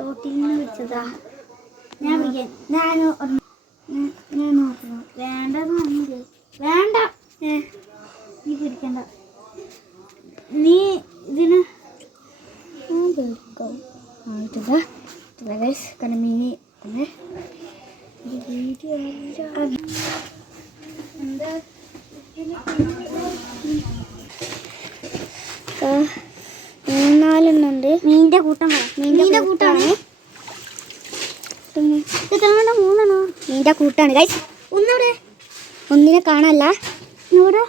തോട്ടിൽ നിന്ന് പിടിച്ചതാ. ഞാൻ പിടിക്കാൻ ഞാൻ നോക്കുന്നു. വേണ്ടെന്ന് പറഞ്ഞില്ലേ? വേണ്ട, നീ പിടിക്കണ്ട. നീ ഇതിന് മീനി എന്താ 3-4 ഉണ്ട്. മീനിന്റെ കൂട്ടം മീനിന്റെ കൂട്ടാണ്. മൂന്നെണ്ണോ മീനിന്റെ കൂട്ടാണ് ഗൈസ്. ഒന്നൂടെ ഒന്നിനെ കാണാനല്ല. ഇവിടെ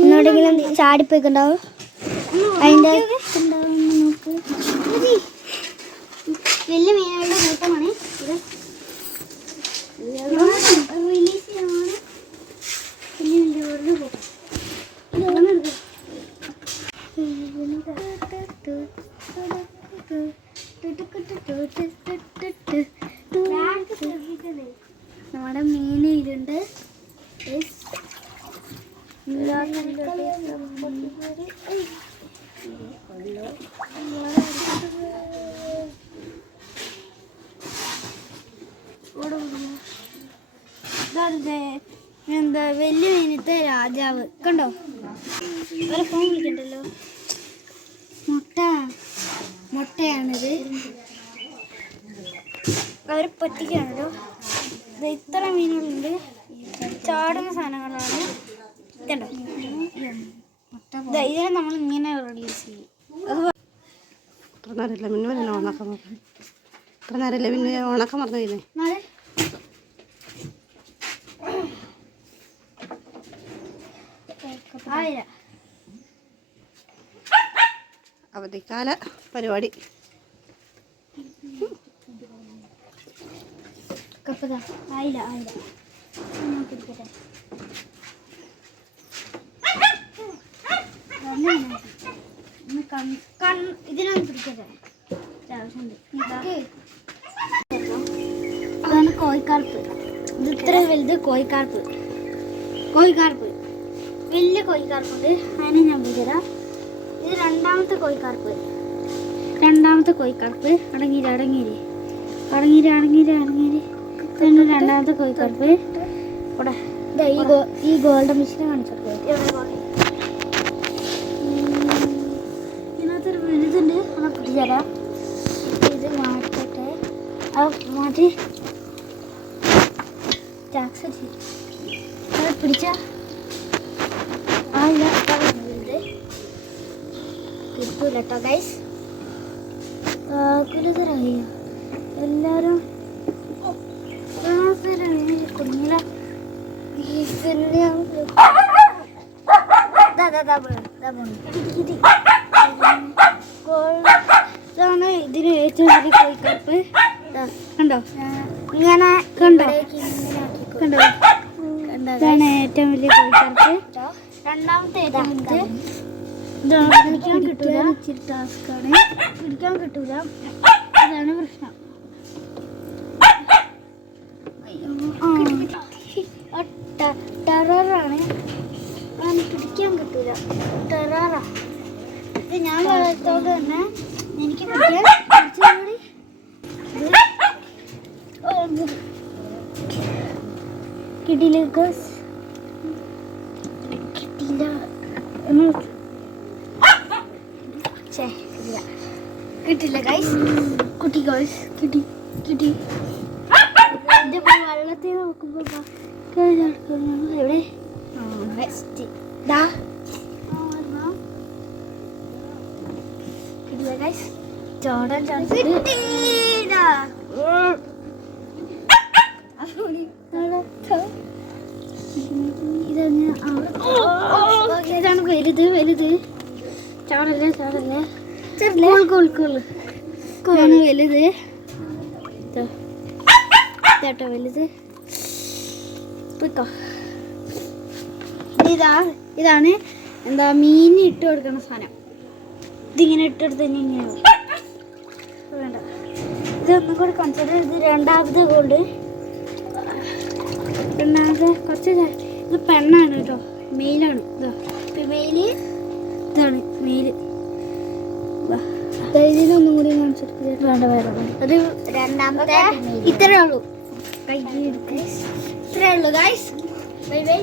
ഒന്നോടെങ്കിലും ചാടിപ്പോയിക്കുണ്ടാവും. അതിൻ്റെ നോക്ക്. വലിയ മീനുകളുടെ കൂട്ടമാണ് ഇത്. റിലീസ് ചെയ്യണം. നമ്മുടെ മീൻ ഇതിലുണ്ട്. എന്താ വലിയ മീനത്തെ രാജാവ് കണ്ടോ? അവരെ ഫോൺ വിളിക്കണ്ടല്ലോ. മുട്ടയാണിത്. അവർ പറ്റിക്കാണല്ലോ. ഇത്ര മീനുകളുണ്ട്. ചാടുന്ന സാധനങ്ങളാണ്. ഇതുണ്ടോ? ഇതിനെ നമ്മൾ ഇങ്ങനെ റിലീസ് ചെയ്യും. ഉണക്കം മറന്നു. അവധിക്കാല പരിപാടി. ആയില്ല ഇതിനൊന്നും പിടിക്കട്ടെ. ഇതാണ് കോഴിക്കാർപ്പ്. ഇത് ഇത്ര വലുത് കോഴിക്കാർപ്പ്. വലിയ കോഴിക്കാർപ്പുണ്ട്. അതിനെ ഞാൻ പിടിച്ചതാ. ഇത് രണ്ടാമത്തെ കോഴിക്കാർപ്പ്. അടങ്ങീര്. രണ്ടാമത്തെ കോഴിക്കാർപ്പ്. ഇവിടെ ഈ ഗോൾഡൻ മിഷീനെ കാണിച്ചോട്ടെ. ഇതിനകത്തൊരു വലുതുണ്ട്. അവിടെ പിടിച്ചതരാം. ഇത് മാറ്റട്ടെ. മാറ്റി ടാക്സ് പിടിച്ച കിട്ടൂല കേട്ടോ ഗൈസ്. കുലതരായി എല്ലാരും കുഞ്ഞില ഇതാണ് ഇതിന് ഏറ്റവും വലിയ കോഴിക്കാർപ്പ്. കണ്ടോ? ഇങ്ങനെ ഇതാണ് ഏറ്റവും വലിയ കോഴിക്കാർപ്പ്. രണ്ടാമത്തെ പിടിക്കാൻ കിട്ടൂല. ഇച്ചിരി ടാസ്ക്കാണ്. പിടിക്കാൻ കിട്ടൂല. അതാണ് പ്രശ്നം. ടെററാണ്. പിടിക്കാൻ കിട്ടൂല. ടെററാ ഇത്. ഞാൻ വളർത്തോണ്ട് തന്നെ എനിക്ക് കിട്ടിയില്ല ഗൈസ്. കുട്ടി ഗൈസ് കിട്ടി. വെള്ളത്തിൽ നോക്കുമ്പോ എവിടെ കിട്ടില്ല ഗൈസ്. ചോടാൻ ചാൻസ് ഇതാണ് വലുത്. ചാടല്ലേ വലുത്. ഇതാട്ടോ വലുത്. ഇതാണ് എന്താ മീൻ ഇട്ട് കൊടുക്കുന്ന സാധനം. ഇതിങ്ങനെ ഇട്ടെടുത്ത് തന്നെ ഇങ്ങനെ വേണ്ട. ഇതൊന്നും കൂടെ കൺസിഡർ ചെയ്ത് രണ്ടാമത്തെ ഗോൾഡ്. കുറച്ച് ഇത് പെണ്ണാണ് കേട്ടോ. മെയിലാണ്. ഇതാ മെയില്. ഇതാണ് മെയില്. വേണ്ട വേറെ ഒരു രണ്ടാമത്തെ ഇത്രേ ഉള്ളൂ ഇത്രേ ഉള്ളൂ ഗൈസ് ബൈ ബൈ